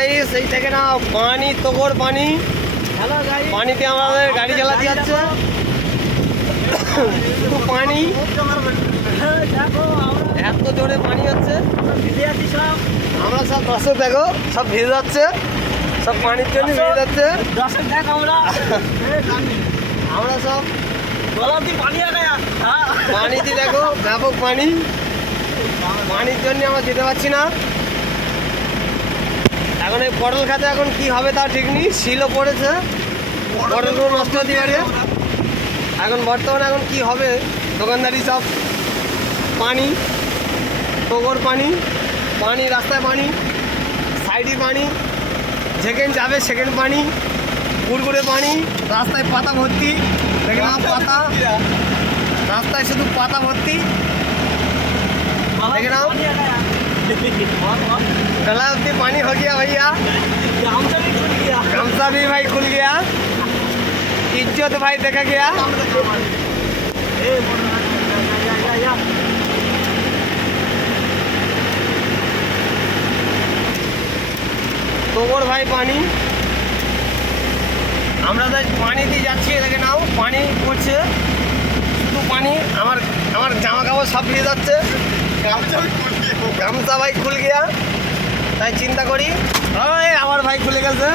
guys এই থেকে না পানি তোগর পানি পানিতে আমাদের গাড়ি চালাতে যাচ্ছে শুধু পানি এত জোরে পানি হচ্ছে আমরা সব দর্শক দেখো সব ভিজে যাচ্ছে সব পানির জন্য ভিজে যাচ্ছে আমরা সব পানিতে দেখো ব্যাপক পানি পানির জন্য আমরা যেতে পারছি না এখন এই পটল খাতে এখন কি হবে তা ঠিক নেই শিলও পড়েছে পটলগুলো নষ্ট হতে পারে এখন বর্তমানে এখন কি হবে দোকানদারি সব পানি তোগর পানি পানি রাস্তায় পানি সাইডে পানি যেখানে যাবে সেখানে পানি কুড়কুড়ে পানি রাস্তায় পাতা ভর্তি দেখলাম পাতা রাস্তায় শুধু পাতা ভর্তি দেখলাম गला में पानी हो गया भैया गमछा भी भाई खुल गया इज्जत भाई देखा गया তোগর ভাই পানি আমরা তো পানি দিয়ে যাচ্ছি দেখে নাও পানি পড়ছে শুধু পানি আমার আমার জামা কাপড় সব ভিজে যাচ্ছে গামছা ভাই খুল গিয়া তাই চিন্তা করি আমার ভাই খুলে গেছে